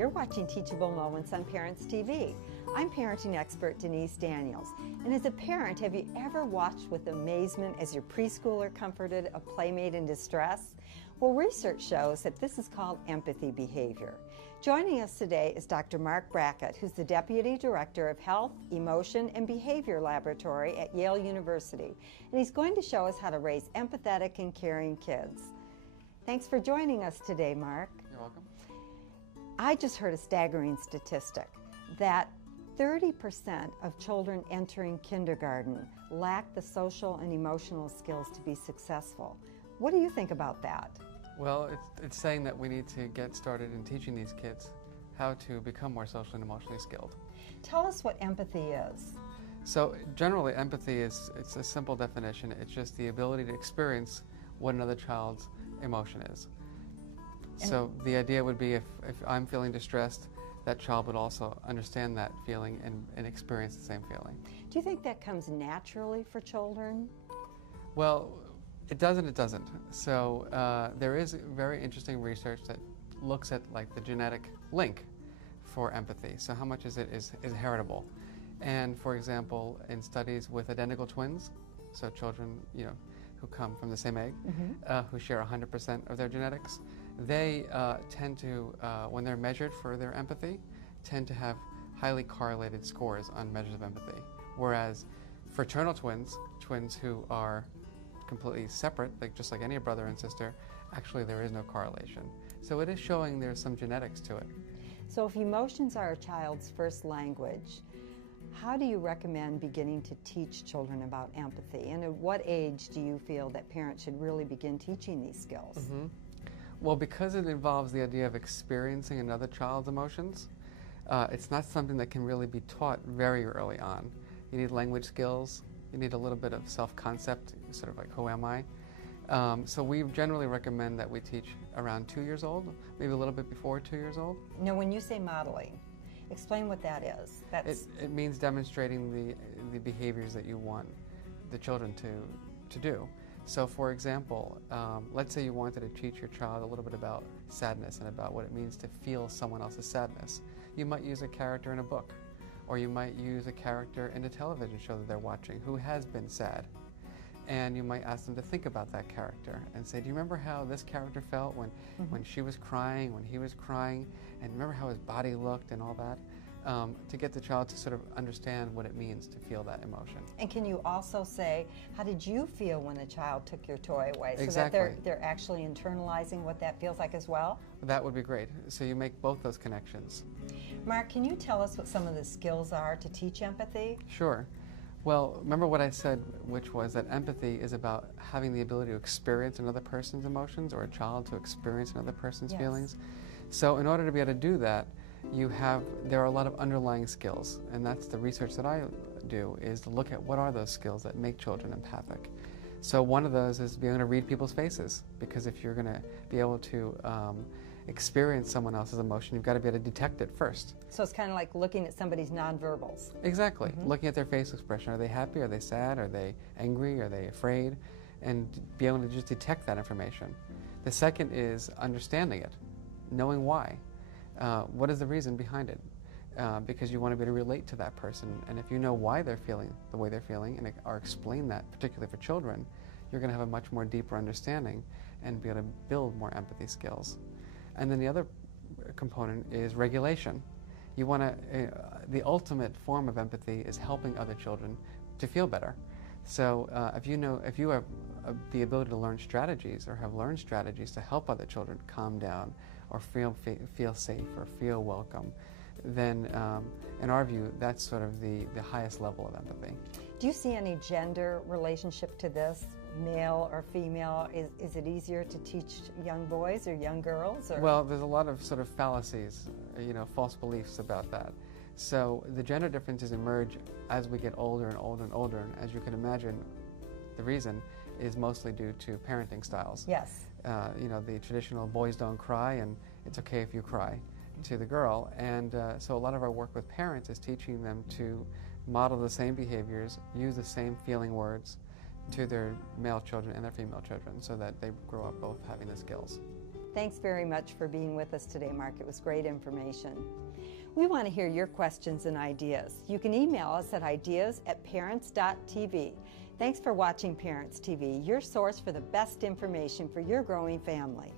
You're watching Teachable Moments on Parents TV. I'm parenting expert Denise Daniels. And as a parent, have you ever watched with amazement as your preschooler comforted a playmate in distress? Well, research shows that this is called empathy behavior. Joining us today is Dr. Mark Brackett, who's the Deputy Director of Health, Emotion, and Behavior Laboratory at Yale University. And he's going to show us how to raise empathetic and caring kids. Thanks for joining us today, Mark. You're welcome. I just heard a staggering statistic that 30% of children entering kindergarten lack the social and emotional skills to be successful. What do you think about that? Well, it's saying that we need to get started in teaching these kids how to become more socially and emotionally skilled. Tell us what empathy is. So generally, empathy it's a simple definition. It's just the ability to experience what another child's emotion is. So the idea would be if I'm feeling distressed, that child would also understand that feeling and experience the same feeling. Do you think that comes naturally for children? Well, it does and it doesn't. So there is very interesting research that looks at like the genetic link for empathy. So how much is heritable? And for example, in studies with identical twins, so children who come from the same egg, who share 100% of their genetics, they tend to, when they're measured for their empathy, tend to have highly correlated scores on measures of empathy. Whereas fraternal twins who are completely separate, just like any brother and sister, actually there is no correlation. So it is showing there's some genetics to it. So if emotions are a child's first language, how do you recommend beginning to teach children about empathy? And at what age do you feel that parents should really begin teaching these skills? Well, because it involves the idea of experiencing another child's emotions, it's not something that can really be taught very early on. You need language skills, you need a little bit of self-concept, sort of like, who am I? So we generally recommend that we teach around 2 years old, maybe a little bit before 2 years old. Now, when you say modeling, explain what that is. It means demonstrating the behaviors that you want the children to do. So for example, let's say you wanted to teach your child a little bit about sadness and about what it means to feel someone else's sadness. You might use a character in a book, or you might use a character in a television show that they're watching who has been sad. And you might ask them to think about that character and say, do you remember how this character felt when she was crying, when he was crying, and remember how his body looked and all that? To get the child to sort of understand what it means to feel that emotion. And can you also say, how did you feel when a child took your toy away? So Exactly. that they're actually internalizing what that feels like as well? That would be great. So you make both those connections. Mark, can you tell us what some of the skills are to teach empathy? Sure. Well, remember what I said, which was that empathy is about having the ability to experience another person's emotions, or a child to experience another person's feelings. So in order to be able to do that, there are a lot of underlying skills, and that's the research that I do, is to look at what are those skills that make children empathic. So one of those is being able to read people's faces, because if you're going to be able to experience someone else's emotion, you've got to be able to detect it first. So it's kind of like looking at somebody's nonverbals. Exactly. Looking at their face expression. Are they happy? Are they sad? Are they angry? Are they afraid? And be able to just detect that information. The second is understanding it, knowing why. What is the reason behind it? Because you want to be able to relate to that person, and if you know why they're feeling the way they're feeling, or explain that, particularly for children, you're going to have a much more deeper understanding and be able to build more empathy skills. And then the other component is regulation. You want to, the ultimate form of empathy is helping other children to feel better. So if you have the ability to learn strategies, or have learned strategies to help other children calm down, or feel safe, or feel welcome, then in our view, that's sort of the highest level of empathy. Do you see any gender relationship to this, male or female? Is it easier to teach young boys or young girls? Or? Well, there's a lot of sort of fallacies, false beliefs about that. So the gender differences emerge as we get older and older and older, and as you can imagine, the reason is mostly due to parenting styles. Yes. The traditional boys don't cry and it's okay if you cry to the girl, and so a lot of our work with parents is teaching them to model the same behaviors, use the same feeling words to their male children and their female children, so that they grow up both having the skills. Thanks very much for being with us today, Mark. It was great information. We want to hear your questions and ideas. You can email us at ideas@parents.tv. Thanks for watching Parents TV, your source for the best information for your growing family.